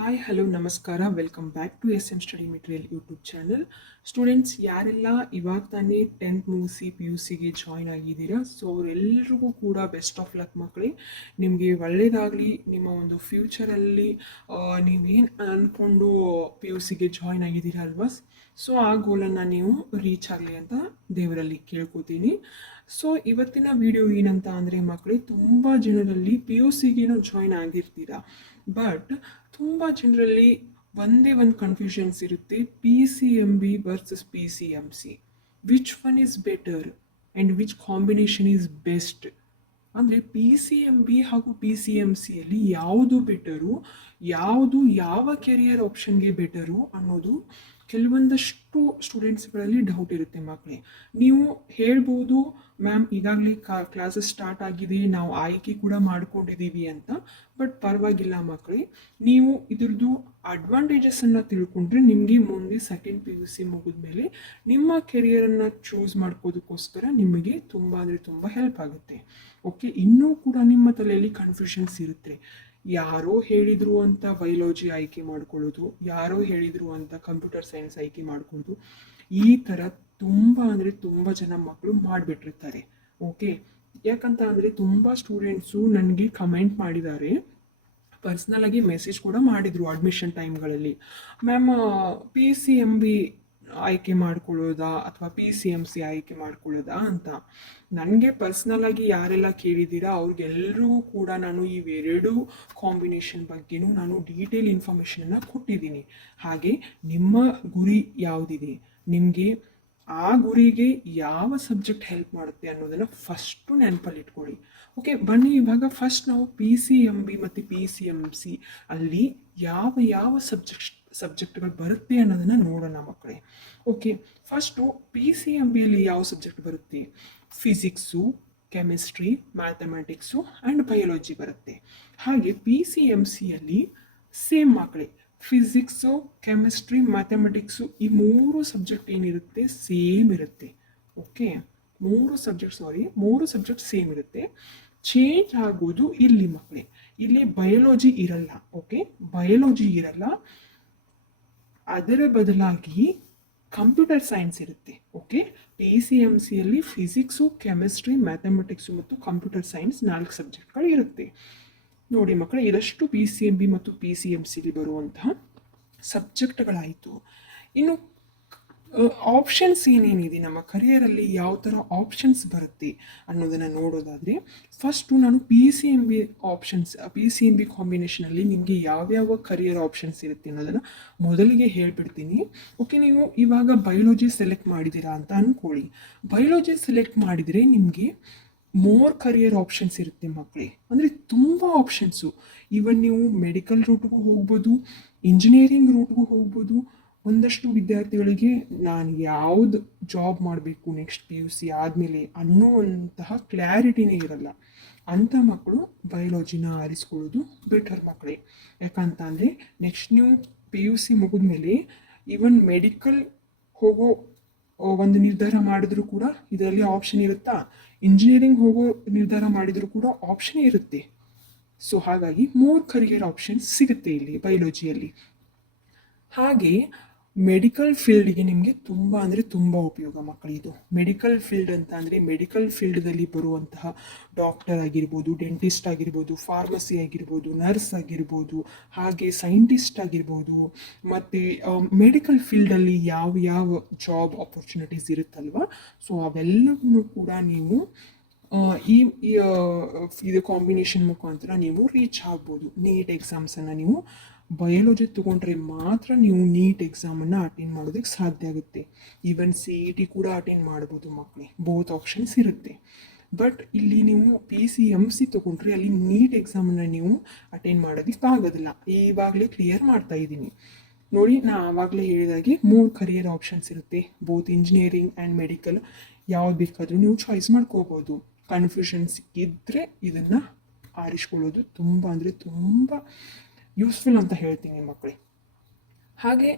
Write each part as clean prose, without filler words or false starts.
Hi hello ನಮಸ್ಕಾರ welcome back to S M study material YouTube channel. Students ಯಾರೆಲ್ಲ ಇವಾಗ ತಾನೇ 10th ಮುಗಿಸಿ ಪಿ ಯು ಸಿಗೆ ಜಾಯ್ನ್ ಆಗಿದ್ದೀರಾ, ಸೊ ಅವರೆಲ್ಲರಿಗೂ ಕೂಡ ಬೆಸ್ಟ್ ಆಫ್ ಲಕ್ ಮಕ್ಕಳೇ. ನಿಮಗೆ ಒಳ್ಳೆಯದಾಗಲಿ. ನಿಮ್ಮ ಒಂದು ಫ್ಯೂಚರಲ್ಲಿ ನೀವೇನು ಅಂದ್ಕೊಂಡು ಪಿ ಯು ಸಿಗೆ ಜಾಯ್ನ್ ಆಗಿದ್ದೀರಾ ಅಲ್ವಾ, ಸೊ ಆ ಗೋಲನ್ನು ನೀವು ರೀಚ್ ಆಗಲಿ ಅಂತ ದೇವರಲ್ಲಿ ಕೇಳ್ಕೊತೀನಿ. ಸೊ ಇವತ್ತಿನ ವಿಡಿಯೋ ಏನಂತ ಅಂದರೆ ಮಕ್ಕಳೇ, ತುಂಬ ಜನರಲ್ಲಿ ಪಿ ಯು ಸಿಗೇನೋ ಜಾಯ್ನ್ ಆಗಿರ್ತೀರಾ, ಬಟ್ ತುಂಬ ಜನರಲ್ಲಿ ಒಂದೇ ಒಂದು ಕನ್ಫ್ಯೂಷನ್ಸ್ ಇರುತ್ತೆ, P C M B versus P C M C, which one is better and which combination is best. ಅಂದರೆ ಪಿ ಸಿ ಎಮ್ ಬಿ ಹಾಗೂ ಪಿ ಸಿ ಎಮ್ ಸಿಯಲ್ಲಿ ಯಾವುದು ಬೆಟರು, ಯಾವುದು ಯಾವ ಕೆರಿಯರ್ ಆಪ್ಷನ್ಗೆ ಬೆಟರು ಅನ್ನೋದು ಕೆಲವೊಂದಷ್ಟು ಸ್ಟೂಡೆಂಟ್ಸ್ಗಳಲ್ಲಿ ಡೌಟ್ ಇರುತ್ತೆ ಮಕ್ಕಳೇ. ನೀವು ಹೇಳ್ಬೋದು, ಮ್ಯಾಮ್ ಈಗಾಗಲೇ ಕ್ಲಾಸಸ್ ಸ್ಟಾರ್ಟ್ ಆಗಿದೆ, ನಾವು ಆಯ್ಕೆ ಕೂಡ ಮಾಡ್ಕೊಂಡಿದ್ದೀವಿ ಅಂತ. ಬಟ್ ಪರವಾಗಿಲ್ಲ ಮಕ್ಕಳೇ, ನೀವು ಇದ್ರದ್ದು ಅಡ್ವಾಂಟೇಜಸನ್ನು ತಿಳ್ಕೊಂಡ್ರೆ ನಿಮಗೆ ಮುಂದೆ ಸೆಕೆಂಡ್ ಪಿ ಯು ಸಿ ಮುಗಿದ್ಮೇಲೆ ನಿಮ್ಮ ಕೆರಿಯರನ್ನು ಚೂಸ್ ಮಾಡ್ಕೋದಕ್ಕೋಸ್ಕರ ನಿಮಗೆ ತುಂಬ ಅಂದರೆ ತುಂಬ ಹೆಲ್ಪ್ ಆಗುತ್ತೆ. ಓಕೆ, ಇನ್ನೂ ಕೂಡ ನಿಮ್ಮ ತಲೆಯಲ್ಲಿ ಕನ್ಫ್ಯೂಷನ್ಸ್ ಇರುತ್ತೆ. ಯಾರೋ ಹೇಳಿದರು ಅಂತ ಬಯೋಲಜಿ ಆಯ್ಕೆ ಮಾಡ್ಕೊಳ್ಳೋದು, ಯಾರೋ ಹೇಳಿದರು ಅಂತ ಕಂಪ್ಯೂಟರ್ ಸೈನ್ಸ್ ಆಯ್ಕೆ ಮಾಡ್ಕೊಳ್ಳೋದು, ಈ ಥರ ತುಂಬ ಅಂದರೆ ತುಂಬ ಜನ ಮಕ್ಕಳು ಮಾಡಿಬಿಟ್ಟಿರ್ತಾರೆ. ಓಕೆ, ಯಾಕಂತ ಅಂದರೆ ತುಂಬ ಸ್ಟೂಡೆಂಟ್ಸು ನನಗೆ ಕಮೆಂಟ್ ಮಾಡಿದ್ದಾರೆ, ಪರ್ಸ್ನಲಾಗಿ ಮೆಸೇಜ್ ಕೂಡ ಮಾಡಿದರು ಅಡ್ಮಿಷನ್ ಟೈಮ್ಗಳಲ್ಲಿ, ma'am P C M B ಆಯ್ಕೆ ಮಾಡ್ಕೊಳ್ಳೋದಾ ಅಥವಾ ಪಿ ಸಿ ಎಮ್ ಸಿ ಆಯ್ಕೆ ಮಾಡ್ಕೊಳ್ಳೋದಾ ಅಂತ. ನನಗೆ ಪರ್ಸ್ನಲಾಗಿ ಯಾರೆಲ್ಲ ಕೇಳಿದ್ದೀರಾ ಅವ್ರಿಗೆಲ್ಲರೂ ಕೂಡ ನಾನು ಇವೆರಡು ಕಾಂಬಿನೇಷನ್ ಬಗ್ಗೆನೂ ನಾನು ಡೀಟೇಲ್ ಇನ್ಫಾರ್ಮೇಷನನ್ನು ಕೊಟ್ಟಿದ್ದೀನಿ. ಹಾಗೆ ನಿಮ್ಮ ಗುರಿ ಯಾವುದಿದೆ, ನಿಮಗೆ ಆ ಗುರಿಗೆ ಯಾವ ಸಬ್ಜೆಕ್ಟ್ ಹೆಲ್ಪ್ ಮಾಡುತ್ತೆ ಅನ್ನೋದನ್ನು ಫಸ್ಟು ನೆನಪಲ್ಲಿ ಇಟ್ಕೊಳ್ಳಿ. ಓಕೆ, ಬನ್ನಿ ಇವಾಗ ಫಸ್ಟ್ ನಾವು ಪಿ ಸಿ ಎಮ್ ಬಿ ಮತ್ತು ಪಿ ಸಿ ಎಮ್ ಸಿ ಅಲ್ಲಿ ಯಾವ ಯಾವ ಸಬ್ಜೆಕ್ಟ್ಗಳು ಬರುತ್ತೆ ಅನ್ನೋದನ್ನು ನೋಡೋಣ ಮಕ್ಕಳೇ. Okay, first P C M ಬಿಯಲ್ಲಿ ಯಾವ ಸಬ್ಜೆಕ್ಟ್ ಬರುತ್ತೆ, physics, chemistry, mathematics and biology ಬರುತ್ತೆ. ಹಾಗೆ ಪಿ ಸಿ ಎಮ್ ಸಿಯಲ್ಲಿ ಸೇಮ್ ಮಕ್ಕಳೇ, ಫಿಸಿಕ್ಸು, ಕೆಮಿಸ್ಟ್ರಿ, ಮ್ಯಾಥಮೆಟಿಕ್ಸು ಈ ಮೂರು ಸಬ್ಜೆಕ್ಟ್ ಏನಿರುತ್ತೆ ಸೇಮ್ ಇರುತ್ತೆ. ಓಕೆ, ಮೂರು ಸಬ್ಜೆಕ್ಟ್ ಸೇಮ್ ಇರುತ್ತೆ. ಚೇಂಜ್ ಆಗೋದು ಇಲ್ಲಿ ಮಕ್ಕಳೇ, ಇಲ್ಲಿ ಬಯಾಲಜಿ ಇರಲ್ಲ. ಓಕೆ, ಬಯಾಲಜಿ ಇರಲ್ಲ, ಅದರ ಬದಲಾಗಿ ಕಂಪ್ಯೂಟರ್ ಸೈನ್ಸ್ ಇರುತ್ತೆ. ಓಕೆ, ಪಿ ಸಿ ಎಮ್ ಸಿಯಲ್ಲಿ ಫಿಸಿಕ್ಸು, ಕೆಮಿಸ್ಟ್ರಿ, ಮ್ಯಾಥಮೆಟಿಕ್ಸು ಮತ್ತು ಕಂಪ್ಯೂಟರ್ ಸೈನ್ಸ್ 4 ಸಬ್ಜೆಕ್ಟ್ಗಳು ಇರುತ್ತೆ. ನೋಡಿ ಮಕ್ಕಳೇ, ಇದಷ್ಟು ಪಿ ಸಿ ಎಮ್ ಬಿ ಮತ್ತು ಪಿ ಸಿ ಎಮ್ ಸಿಲಿ ಬರುವಂತಹ ಸಬ್ಜೆಕ್ಟ್ಗಳಾಯಿತು. ಇನ್ನು ಆಪ್ಷನ್ಸ್ ಏನೇನಿದೆ, ನಮ್ಮ ಕರಿಯರಲ್ಲಿ ಯಾವ ಥರ ಆಪ್ಷನ್ಸ್ ಬರುತ್ತೆ ಅನ್ನೋದನ್ನು ನೋಡೋದಾದರೆ, ಫಸ್ಟು ನಾನು ಪಿ ಸಿ ಎಮ್ ಬಿ ಕಾಂಬಿನೇಷನಲ್ಲಿ ನಿಮಗೆ ಯಾವ್ಯಾವ ಕರಿಯರ್ ಆಪ್ಷನ್ಸ್ ಇರುತ್ತೆ ಅನ್ನೋದನ್ನು ಮೊದಲಿಗೆ ಹೇಳ್ಬಿಡ್ತೀನಿ. ಓಕೆ, ನೀವು ಇವಾಗ ಬಯಾಲಜಿ ಸೆಲೆಕ್ಟ್ ಮಾಡಿದ್ದೀರಾ ಅಂತ ಅಂದ್ಕೊಳ್ಳಿ. ಬಯಾಲಜಿ ಸೆಲೆಕ್ಟ್ ಮಾಡಿದರೆ ನಿಮಗೆ ಮೋರ್ ಕರಿಯರ್ ಆಪ್ಷನ್ಸ್ ಇರುತ್ತೆ ಮಕ್ಕಳೇ, ಅಂದರೆ ತುಂಬ ಆಪ್ಷನ್ಸು. ಈವನ್ ನೀವು ಮೆಡಿಕಲ್ ರೂಟ್ಗೂ ಹೋಗ್ಬೋದು, ಇಂಜಿನಿಯರಿಂಗ್ ರೂಟ್ಗೂ ಹೋಗ್ಬೋದು. ಒಂದಷ್ಟು ವಿದ್ಯಾರ್ಥಿಗಳಿಗೆ ನಾನು ಯಾವುದು ಜಾಬ್ ಮಾಡಬೇಕು ನೆಕ್ಸ್ಟ್ ಪಿ ಯು ಸಿ ಆದಮೇಲೆ ಅನ್ನೋವಂತಹ ಕ್ಲಾರಿಟಿನೇ ಇರಲ್ಲ. ಅಂಥ ಮಕ್ಕಳು ಬಯಾಲಜಿನ ಆರಿಸ್ಕೊಳ್ಳೋದು ಬೆಟರ್ ಮಕ್ಕಳೇ. ಯಾಕಂತ ಅಂದರೆ ನೆಕ್ಸ್ಟ್ ನೀವು ಪಿ ಯು ಸಿ ಮುಗಿದ್ಮೇಲೆ ಈವನ್ ಮೆಡಿಕಲ್ ಹೋಗೋ ಒಂದು ನಿರ್ಧಾರ ಮಾಡಿದ್ರು ಕೂಡ ಇದರಲ್ಲಿ ಆಪ್ಷನ್ ಇರುತ್ತಾ, ಇಂಜಿನಿಯರಿಂಗ್ ಹೋಗೋ ನಿರ್ಧಾರ ಮಾಡಿದರೂ ಕೂಡ ಆಪ್ಷನ್ ಇರುತ್ತೆ. ಸೊ ಹಾಗಾಗಿ ಮೋರ್ ಕರಿಯರ್ ಆಪ್ಷನ್ಸ್ ಸಿಗುತ್ತೆ ಇಲ್ಲಿ ಬಯಾಲಜಿಯಲ್ಲಿ. ಹಾಗೆ ಮೆಡಿಕಲ್ ಫೀಲ್ಡ್ಗೆ ನಿಮಗೆ ತುಂಬ ಅಂದರೆ ತುಂಬ ಉಪಯೋಗ ಮಕ್ಕಳಿದು. ಮೆಡಿಕಲ್ ಫೀಲ್ಡ್ ಅಂತ ಅಂದರೆ ಮೆಡಿಕಲ್ ಫೀಲ್ಡ್ದಲ್ಲಿ ಬರುವಂತಹ ಡಾಕ್ಟರ್ ಆಗಿರ್ಬೋದು, ಡೆಂಟಿಸ್ಟ್ ಆಗಿರ್ಬೋದು, ಫಾರ್ಮಸಿ ಆಗಿರ್ಬೋದು, ನರ್ಸ್ ಆಗಿರ್ಬೋದು, ಹಾಗೆ ಸೈಂಟಿಸ್ಟ್ ಆಗಿರ್ಬೋದು, ಮತ್ತು ಮೆಡಿಕಲ್ ಫೀಲ್ಡಲ್ಲಿ ಯಾವ ಯಾವ ಜಾಬ್ ಆಪರ್ಚುನಿಟೀಸ್ ಇರುತ್ತಲ್ವ, ಸೊ ಅವೆಲ್ಲವನ್ನೂ ಕೂಡ ನೀವು ಇದು ಕಾಂಬಿನೇಷನ್ ಮುಖಾಂತರ ನೀವು ರೀಚ್ ಆಗ್ಬೋದು. ನೀಟ್ ಎಕ್ಸಾಮ್ಸನ್ನು ನೀವು ಬಯಾಲಜಿ ತೊಗೊಂಡ್ರೆ ಮಾತ್ರ ನೀವು ನೀಟ್ ಎಕ್ಸಾಮನ್ನು ಅಟೆಂಡ್ ಮಾಡೋದಕ್ಕೆ ಸಾಧ್ಯ ಆಗುತ್ತೆ. ಈವನ್ ಸಿ ಇ ಟಿ ಕೂಡ ಅಟೆಂಡ್ ಮಾಡ್ಬೋದು ಮಕ್ಕಳೇ, ಬೋತ್ ಆಪ್ಷನ್ಸ್ ಇರುತ್ತೆ. ಬಟ್ ಇಲ್ಲಿ ನೀವು ಪಿ ಸಿ ಎಮ್ ಸಿ ತೊಗೊಂಡ್ರೆ ಅಲ್ಲಿ ನೀಟ್ ಎಕ್ಸಾಮನ್ನು ನೀವು ಅಟೆಂಡ್ ಮಾಡೋದಕ್ಕೆ ಆಗೋದಿಲ್ಲ. ಈವಾಗಲೇ ಕ್ಲಿಯರ್ ಮಾಡ್ತಾ ಇದ್ದೀನಿ ನೋಡಿ. ನಾನು ಆವಾಗಲೇ ಹೇಳಿದಾಗೆ 3 ಕರಿಯರ್ ಆಪ್ಷನ್ಸ್ ಇರುತ್ತೆ, ಬೋತ್ ಇಂಜಿನಿಯರಿಂಗ್ ಆ್ಯಂಡ್ ಮೆಡಿಕಲ್. ಯಾವ್ದು ಬೇಕಾದರೂ ನೀವು ಚಾಯ್ಸ್ ಮಾಡ್ಕೋಬೋದು. ಕನ್ಫ್ಯೂಷನ್ಸ್ ಇದ್ದರೆ ಇದನ್ನು ಆರಿಸ್ಕೊಳ್ಳೋದು ತುಂಬ ಅಂದರೆ ತುಂಬ ಯೂಸ್ಫುಲ್ ಅಂತ ಹೇಳ್ತೀನಿ ಮಕ್ಕಳೇ. ಹಾಗೆ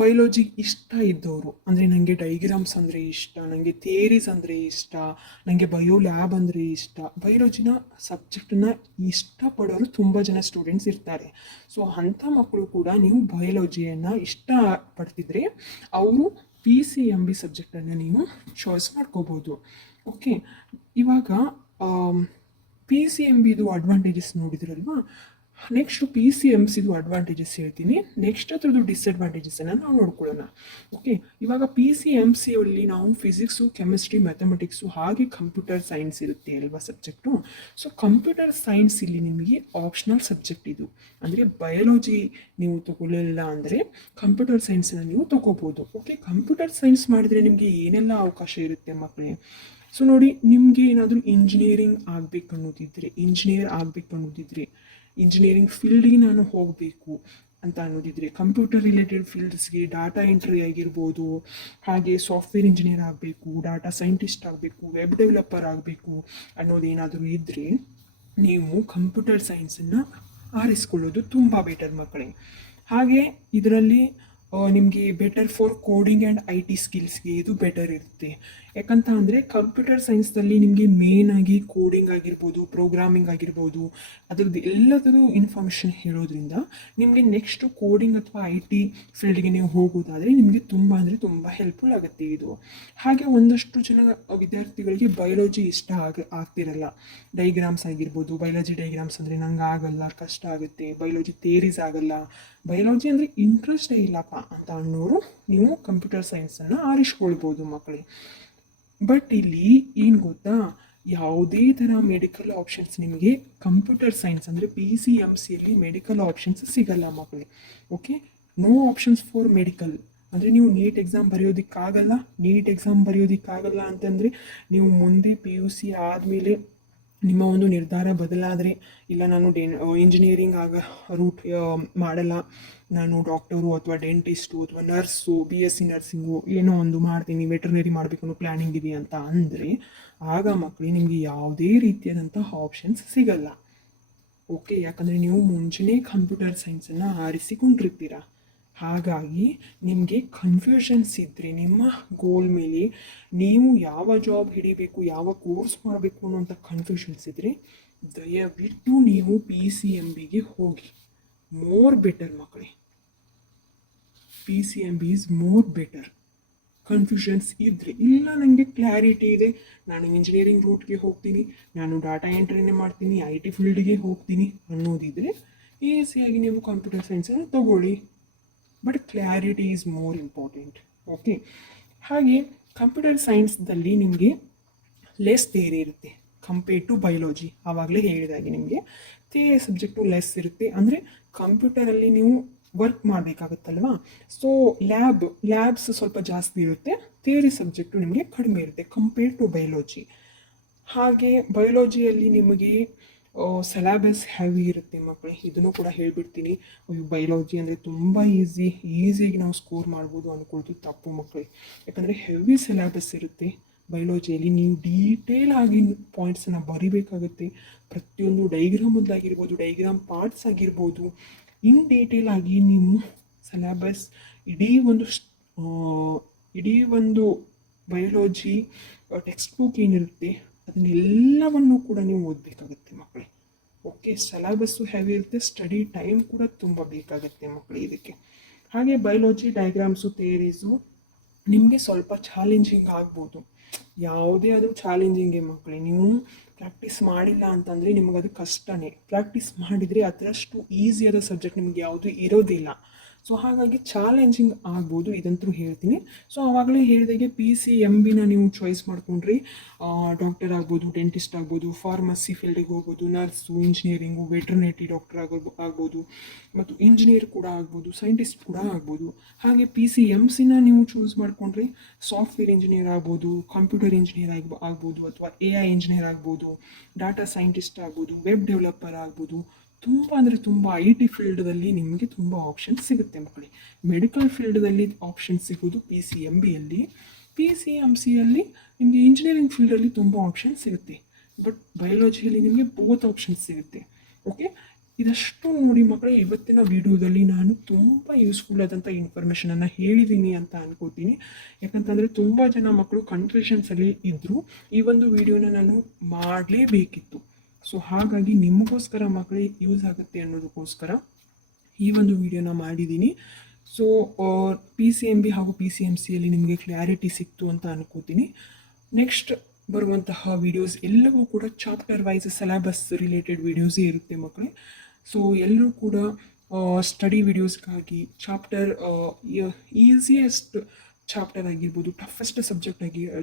ಬಯೋಲಜಿ ಇಷ್ಟ ಇದ್ದವರು, ಅಂದರೆ ನನಗೆ ಡೈಗ್ರಾಮ್ಸ್ ಅಂದರೆ ಇಷ್ಟ, ನನಗೆ ಥಿಯರೀಸ್ ಅಂದರೆ ಇಷ್ಟ, ನನಗೆ ಬಯೋ ಲ್ಯಾಬ್ ಅಂದರೆ ಇಷ್ಟ, ಬಯೋಲಜಿನ ಸಬ್ಜೆಕ್ಟನ್ನ ಇಷ್ಟಪಡೋರು ತುಂಬ ಜನ ಸ್ಟೂಡೆಂಟ್ಸ್ ಇರ್ತಾರೆ. ಸೊ ಅಂಥ ಮಕ್ಕಳು ಕೂಡ ನೀವು ಬಯೋಲಜಿಯನ್ನು ಇಷ್ಟಪಡ್ತಿದ್ರೆ ಅವರು PCMB ಸಬ್ಜೆಕ್ಟನ್ನು ನೀವು ಚಾಯ್ಸ್ ಮಾಡ್ಕೋಬೋದು. ಓಕೆ, ಇವಾಗ PCMBದು ಅಡ್ವಾಂಟೇಜಸ್ ನೋಡಿದ್ರಲ್ವಾ, ನೆಕ್ಸ್ಟ್ PCMCದು ಅಡ್ವಾಂಟೇಜಸ್ ಹೇಳ್ತೀನಿ. ನೆಕ್ಸ್ಟ್ ಅದ್ರದ್ದು ಡಿಸ್ಅಡ್ವಾಂಟೇಜಸನ್ನು ನಾವು ನೋಡ್ಕೊಳ್ಳೋಣ. ಓಕೆ, ಇವಾಗ PCMCಯಲ್ಲಿ ನಾವು ಫಿಸಿಕ್ಸು, ಕೆಮಿಸ್ಟ್ರಿ, ಮ್ಯಾಥಮೆಟಿಕ್ಸು ಹಾಗೆ ಕಂಪ್ಯೂಟರ್ ಸೈನ್ಸ್ ಇರುತ್ತೆ ಅಲ್ವಾ ಸಬ್ಜೆಕ್ಟು. ಸೊ ಕಂಪ್ಯೂಟರ್ ಸೈನ್ಸ್ ಇಲ್ಲಿ ನಿಮಗೆ ಆಪ್ಷನಲ್ ಸಬ್ಜೆಕ್ಟ್ ಇದು, ಅಂದರೆ ಬಯೋಲಜಿ ನೀವು ತಗೊಳ್ಳಿಲ್ಲ ಅಂದರೆ ಕಂಪ್ಯೂಟರ್ ಸೈನ್ಸನ್ನು ನೀವು ತಗೋಬೋದು. ಓಕೆ, ಕಂಪ್ಯೂಟರ್ ಸೈನ್ಸ್ ಮಾಡಿದರೆ ನಿಮಗೆ ಏನೆಲ್ಲ ಅವಕಾಶ ಇರುತ್ತೆ ಮಕ್ಕಳೇ? ಸೊ ನೋಡಿ, ನಿಮಗೆ ಏನಾದರೂ ಇಂಜಿನಿಯರ್ ಆಗಬೇಕು ಅನ್ನೋದಿದ್ರೆ ಇಂಜಿನಿಯರಿಂಗ್ ಫೀಲ್ಡಿಗೆ ನಾನು ಹೋಗಬೇಕು ಅಂತ ಅನ್ನೋದಿದ್ರೆ, ಕಂಪ್ಯೂಟರ್ ರಿಲೇಟೆಡ್ ಫೀಲ್ಡ್ಸ್ಗೆ ಡಾಟಾ ಎಂಟ್ರಿ ಆಗಿರ್ಬೋದು, ಹಾಗೆ ಸಾಫ್ಟ್ವೇರ್ ಇಂಜಿನಿಯರ್ ಆಗಬೇಕು, ಡಾಟಾ ಸೈಂಟಿಸ್ಟ್ ಆಗಬೇಕು, ವೆಬ್ ಡೆವಲಪರ್ ಆಗಬೇಕು ಅನ್ನೋದೇನಾದರೂ ಇದ್ದರೆ ನೀವು ಕಂಪ್ಯೂಟರ್ ಸೈನ್ಸನ್ನು ಆರಿಸ್ಕೊಳ್ಳೋದು ತುಂಬ ಬೆಟರ್ ಮಕ್ಕಳೇ. ಹಾಗೆ ಇದರಲ್ಲಿ ನಿಮಗೆ better for coding and IT ಸ್ಕಿಲ್ಸ್ಗೆ ಇದು ಬೆಟರ್ ಇರುತ್ತೆ. ಯಾಕಂತ ಅಂದರೆ ಕಂಪ್ಯೂಟರ್ ಸೈನ್ಸ್ನಲ್ಲಿ ನಿಮಗೆ ಮೇಯ್ನಾಗಿ ಕೋಡಿಂಗ್ ಆಗಿರ್ಬೋದು, ಪ್ರೋಗ್ರಾಮಿಂಗ್ ಆಗಿರ್ಬೋದು, ಅದ್ರದ್ದು ಎಲ್ಲದರದ್ದು ಇನ್ಫಾರ್ಮೇಷನ್ ಹೇಳೋದ್ರಿಂದ ನಿಮಗೆ ನೆಕ್ಸ್ಟು ಕೋಡಿಂಗ್ ಅಥವಾ IT ಫೀಲ್ಡ್ಗೆ ನೀವು ಹೋಗೋದಾದರೆ ನಿಮಗೆ ತುಂಬ ಅಂದರೆ ತುಂಬ ಹೆಲ್ಪ್ಫುಲ್ ಆಗುತ್ತೆ ಇದು. ಹಾಗೆ ಒಂದಷ್ಟು ಜನ ವಿದ್ಯಾರ್ಥಿಗಳಿಗೆ ಬಯೋಲಜಿ ಇಷ್ಟ ಆಗ್ತಿರಲ್ಲ. ಡೈಗ್ರಾಮ್ಸ್ ಆಗಿರ್ಬೋದು, ಬಯೋಲಜಿ ಡೈಗ್ರಾಮ್ಸ್ ಅಂದರೆ ನಂಗೆ ಆಗಲ್ಲ, ಕಷ್ಟ ಆಗುತ್ತೆ, ಬಯೋಲಜಿ ಥಿಯರೀಸ್ ಆಗಲ್ಲ, ಬಯೋಲಜಿ ಅಂದರೆ ಇಂಟ್ರೆಸ್ಟೇ ಇಲ್ಲಪ್ಪ ಅಂತ ಅನ್ನೋರು ನೀವು ಕಂಪ್ಯೂಟರ್ ಸೈನ್ಸನ್ನು ಆರಿಸ್ಕೊಳ್ಬೋದು ಮಕ್ಕಳೇ. ಬಟ್ ಇಲ್ಲಿ ಏನು ಗೊತ್ತಾ, ಯಾವುದೇ ಥರ ಮೆಡಿಕಲ್ ಆಪ್ಷನ್ಸ್ ನಿಮಗೆ ಕಂಪ್ಯೂಟರ್ ಸೈನ್ಸ್ ಅಂದರೆ PCMCಯಲ್ಲಿ ಮೆಡಿಕಲ್ ಆಪ್ಷನ್ಸ್ ಸಿಗಲ್ಲ ಮಕ್ಕಳೇ. Okay, no options for medical ಅಂದರೆ ನೀವು ನೀಟ್ ಎಕ್ಸಾಮ್ ಬರೆಯೋದಕ್ಕಾಗಲ್ಲ ಅಂತಂದರೆ ನೀವು ಮುಂದೆ PUC ಆದಮೇಲೆ ನಿಮ್ಮ ಒಂದು ನಿರ್ಧಾರ ಬದಲಾದರೆ, ಇಲ್ಲ ನಾನು ಇಂಜಿನಿಯರಿಂಗ್ ರೂಟ್ ಮಾಡಲ್ಲ, ನಾನು ಡಾಕ್ಟರು ಅಥವಾ ಡೆಂಟಿಸ್ಟು ಅಥವಾ ನರ್ಸು, BSc ನರ್ಸಿಂಗು ಏನೋ ಒಂದು ಮಾಡ್ತೀನಿ, ವೆಟರ್ನರಿ ಮಾಡಬೇಕು ಅನ್ನೋ ಪ್ಲ್ಯಾನಿಂಗ್ ಇದೆ ಅಂತ ಅಂದರೆ ಆಗ ಮಕ್ಕಳು ನಿಮಗೆ ಯಾವುದೇ ರೀತಿಯಾದಂತಹ ಆಪ್ಷನ್ಸ್ ಸಿಗಲ್ಲ. ಓಕೆ, ಯಾಕಂದರೆ ನೀವು ಮುಂಚೆನೇ ಕಂಪ್ಯೂಟರ್ ಸೈನ್ಸನ್ನು ಆರಿಸಿಕೊಂಡಿರ್ತೀರ. ಹಾಗಾಗಿ ನಿಮಗೆ ಕನ್ಫ್ಯೂಷನ್ಸ್ ಇದ್ದರೆ ನಿಮ್ಮ ಗೋಲ್ ಮೇಲೆ, ನೀವು ಯಾವ ಜಾಬ್ ಹಿಡಿಬೇಕು, ಯಾವ ಕೋರ್ಸ್ ಮಾಡಬೇಕು ಅನ್ನೋಂಥ ಕನ್ಫ್ಯೂಷನ್ಸ್ ಇದ್ದರೆ ದಯವಿಟ್ಟು ನೀವು PCMBಗೆ ಹೋಗಿ. ಮೋರ್ ಬೆಟರ್ ಮಕ್ಕಳೇ, PCMB is more better. Confusions ಇದ್ದರೆ, ಇಲ್ಲ ನನಗೆ ಕ್ಲಾರಿಟಿ ಇದೆ, ನಾನು ಇಂಜಿನಿಯರಿಂಗ್ ರೂಟ್ಗೆ ಹೋಗ್ತೀನಿ, ನಾನು ಡಾಟಾ ಎಂಟ್ರಿನೇ ಮಾಡ್ತೀನಿ, IT ಫೀಲ್ಡ್ಗೆ ಹೋಗ್ತೀನಿ ಅನ್ನೋದಿದ್ದರೆ ಈಸಿಯಾಗಿ ನೀವು ಕಂಪ್ಯೂಟರ್ ಸೈನ್ಸನ್ನು ತಗೊಳ್ಳಿ. But clarity is more important. Okay, ಹಾಗೆ ಕಂಪ್ಯೂಟರ್ ಸೈನ್ಸ್ದಲ್ಲಿ ನಿಮಗೆ ಲೆಸ್ ಥಿಯರಿ ಇರುತ್ತೆ ಕಂಪೇರ್ ಟು ಬಯೋಲಜಿ. ಆವಾಗಲೇ ಹೇಳಿದಾಗೆ ನಿಮಗೆ ಥಿಯರಿ ಸಬ್ಜೆಕ್ಟು ಲೆಸ್ ಇರುತ್ತೆ, ಅಂದರೆ ಕಂಪ್ಯೂಟರಲ್ಲಿ ನೀವು ವರ್ಕ್ ಮಾಡಬೇಕಾಗುತ್ತಲ್ವಾ. ಸೊ ಲ್ಯಾಬ್ಸ್ ಸ್ವಲ್ಪ ಜಾಸ್ತಿ ಇರುತ್ತೆ, ಥಿಯರಿ ಸಬ್ಜೆಕ್ಟು ನಿಮಗೆ ಕಡಿಮೆ ಇರುತ್ತೆ ಕಂಪೇರ್ ಟು ಬಯೋಲಜಿ. ಹಾಗೆ ಬಯೋಲಜಿಯಲ್ಲಿ ನಿಮಗೆ ಸಿಲೆಬಸ್ ಹೆವಿ ಇರುತ್ತೆ ಮಕ್ಕಳೇ. ಇದನ್ನು ಕೂಡ ಹೇಳಿಬಿಡ್ತೀನಿ, ಬಯೋಲಜಿ ಅಂದರೆ ತುಂಬ ಈಸಿಯಾಗಿ ನಾವು ಸ್ಕೋರ್ ಮಾಡ್ಬೋದು ಅಂದ್ಕೊಳ್ತು ತಪ್ಪು ಮಕ್ಕಳೇ. ಯಾಕಂದರೆ ಹೆವಿ ಸಿಲೆಬಸ್ ಇರುತ್ತೆ ಬಯೋಲಜಿಯಲ್ಲಿ. ನೀವು ಡೀಟೇಲ್ ಆಗಿ ಪಾಯಿಂಟ್ಸನ್ನು ಬರಿಬೇಕಾಗುತ್ತೆ. ಪ್ರತಿಯೊಂದು ಡೈಗ್ರಾಮದ್ದಾಗಿರ್ಬೋದು, ಡೈಗ್ರಾಮ್ ಪಾರ್ಟ್ಸ್ ಆಗಿರ್ಬೋದು, ಇನ್ ಡೀಟೇಲ್ ಆಗಿ ನೀವು ಸಿಲೆಬಸ್ ಇಡೀ ಒಂದು ಬಯೋಲಜಿ ಟೆಕ್ಸ್ಟ್ ಬುಕ್ ಏನಿರುತ್ತೆ ಅದನ್ನೆಲ್ಲವನ್ನು ಕೂಡ ನೀವು ಓದಬೇಕಾಗುತ್ತೆ ಮಕ್ಕಳೇ. ಓಕೆ, ಸಿಲೆಬಸ್ಸು ಹೆವಿ ಇರುತ್ತೆ, ಸ್ಟಡಿ ಟೈಮ್ ಕೂಡ ತುಂಬ ಬೇಕಾಗುತ್ತೆ ಮಕ್ಕಳೇ ಇದಕ್ಕೆ. ಹಾಗೆ ಬಯೋಲಜಿ ಡಯಾಗ್ರಾಮ್ಸು, ಥಿಯರೀಸು ನಿಮಗೆ ಸ್ವಲ್ಪ ಚಾಲೆಂಜಿಂಗ್ ಆಗ್ಬೋದು. ಯಾವುದೇ ಆದರೂ ಚಾಲೆಂಜಿಂಗೇ ಮಕ್ಕಳೇ. ನೀವು ಪ್ರಾಕ್ಟೀಸ್ ಮಾಡಿಲ್ಲ ಅಂತಂದರೆ ನಿಮಗದು ಕಷ್ಟನೇ. ಪ್ರಾಕ್ಟೀಸ್ ಮಾಡಿದರೆ ಅದರಷ್ಟು ಈಸಿಯಾದ ಸಬ್ಜೆಕ್ಟ್ ನಿಮಗೆ ಯಾವುದೂ ಇರೋದಿಲ್ಲ. ಸೊ ಹಾಗಾಗಿ ಚಾಲೆಂಜಿಂಗ್ ಆಗ್ಬೋದು, ಇದಂತೂ ಹೇಳ್ತೀನಿ. ಸೊ ಆವಾಗಲೇ ಹೇಳಿದಾಗೆ PCMBನ ನೀವು ಚಾಯ್ಸ್ ಮಾಡ್ಕೊಂಡ್ರಿ ಡಾಕ್ಟರ್ ಆಗ್ಬೋದು, ಡೆಂಟಿಸ್ಟ್ ಆಗ್ಬೋದು, ಫಾರ್ಮಸಿ ಫೀಲ್ಡಿಗೆ ಹೋಗ್ಬೋದು, ನರ್ಸು, ಇಂಜಿನಿಯರಿಂಗು, ವೆಟರ್ನರಿ ಡಾಕ್ಟರ್ ಆಗ್ಬೋದು, ಮತ್ತು ಇಂಜಿನಿಯರ್ ಕೂಡ ಆಗ್ಬೋದು, ಸೈಂಟಿಸ್ಟ್ ಕೂಡ ಆಗ್ಬೋದು. ಹಾಗೆ PCMCನ ನೀವು ಚೂಸ್ ಮಾಡಿಕೊಂಡ್ರೆ ಸಾಫ್ಟ್ವೇರ್ ಇಂಜಿನಿಯರ್ ಆಗ್ಬೋದು, ಕಂಪ್ಯೂಟರ್ ಇಂಜಿನಿಯರ್ ಆಗ್ಬೋದು, ಅಥವಾ AI ಇಂಜಿನಿಯರ್ ಆಗ್ಬೋದು, ಡಾಟಾ ಸೈಂಟಿಸ್ಟ್ ಆಗ್ಬೋದು, ವೆಬ್ ಡೆವಲಪರ್ ಆಗ್ಬೋದು. ತುಂಬ ಅಂದರೆ ತುಂಬ IT ಫೀಲ್ಡ್ದಲ್ಲಿ ನಿಮಗೆ ತುಂಬ ಆಪ್ಷನ್ಸ್ ಸಿಗುತ್ತೆ ಮಕ್ಕಳೇ. ಮೆಡಿಕಲ್ ಫೀಲ್ಡ್ದಲ್ಲಿ ಆಪ್ಷನ್ಸ್ ಸಿಗೋದು PCMBಯಲ್ಲಿ. PCMCಯಲ್ಲಿ ನಿಮಗೆ ಇಂಜಿನಿಯರಿಂಗ್ ಫೀಲ್ಡಲ್ಲಿ ತುಂಬ ಆಪ್ಷನ್ಸ್ ಸಿಗುತ್ತೆ. ಬಟ್ ಬಯೋಲಜಿಯಲ್ಲಿ ನಿಮಗೆ ಬೋತ್ ಆಪ್ಷನ್ಸ್ ಸಿಗುತ್ತೆ. ಓಕೆ, ಇದಷ್ಟು ನೋಡಿ ಮಕ್ಕಳೇ, ಇವತ್ತಿನ ವಿಡಿಯೋದಲ್ಲಿ ನಾನು ತುಂಬ ಯೂಸ್ಫುಲ್ ಆದಂಥ ಇನ್ಫಾರ್ಮೇಷನನ್ನು ಹೇಳಿದ್ದೀನಿ ಅಂತ ಅನ್ಕೋತೀನಿ. ಯಾಕಂತಂದರೆ ತುಂಬ ಜನ ಮಕ್ಕಳು ಕನ್ಫ್ಯೂಷನ್ಸಲ್ಲಿ ಇದ್ದರು. ಈ ಒಂದು ವಿಡಿಯೋನ ನಾನು ಮಾಡಲೇಬೇಕಿತ್ತು. ಸೊ ಹಾಗಾಗಿ ನಿಮಗೋಸ್ಕರ ಮಕ್ಕಳಿಗೆ ಯೂಸ್ ಆಗುತ್ತೆ ಅನ್ನೋದಕ್ಕೋಸ್ಕರ ಈ ಒಂದು ವಿಡಿಯೋನ ಮಾಡಿದ್ದೀನಿ. ಸೊ PCMB ಹಾಗೂ PCMCಯಲ್ಲಿ ನಿಮಗೆ ಕ್ಲಾರಿಟಿ ಸಿಕ್ತು ಅಂತ ಅನ್ಕೋತೀನಿ. ನೆಕ್ಸ್ಟ್ ಬರುವಂತಹ ವಿಡಿಯೋಸ್ ಎಲ್ಲವೂ ಕೂಡ ಚಾಪ್ಟರ್ ವೈಸ್ ಸಿಲೆಬಸ್ ರಿಲೇಟೆಡ್ ವಿಡಿಯೋಸೇ ಇರುತ್ತೆ ಮಕ್ಕಳೇ. ಸೊ ಎಲ್ಲರೂ ಕೂಡ ಸ್ಟಡಿ ವಿಡಿಯೋಸ್ಗಾಗಿ ಚಾಪ್ಟರ್ ಈಸಿಯೆಸ್ಟ್ ಚಾಪ್ಟರ್ ಆಗಿರ್ಬೋದು, ಟಫೆಸ್ಟ್ ಸಬ್ಜೆಕ್ಟ್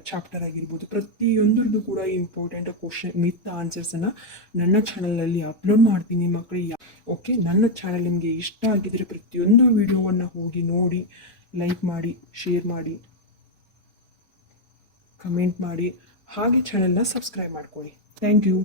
ಚಾಪ್ಟರ್ ಆಗಿರ್ಬೋದು, ಪ್ರತಿಯೊಂದರದ್ದು ಕೂಡ ಇಂಪಾರ್ಟೆಂಟ್ ಕ್ವಶನ್ ವಿತ್ ಆನ್ಸರ್ಸನ್ನು ನನ್ನ ಚಾನಲಲ್ಲಿ ಅಪ್ಲೋಡ್ ಮಾಡ್ತೀನಿ ಮಕ್ಕಳಿಗೆ. ಓಕೆ, ನನ್ನ ಚಾನಲ್ ನಿಮಗೆ ಇಷ್ಟ ಆಗಿದರೆ ಪ್ರತಿಯೊಂದು ವಿಡಿಯೋವನ್ನು ಹೋಗಿ ನೋಡಿ, ಲೈಕ್ ಮಾಡಿ, ಶೇರ್ ಮಾಡಿ, ಕಮೆಂಟ್ ಮಾಡಿ, ಹಾಗೆ ಚಾನಲ್ನ ಸಬ್ಸ್ಕ್ರೈಬ್ ಮಾಡ್ಕೊಳ್ಳಿ. Thank you.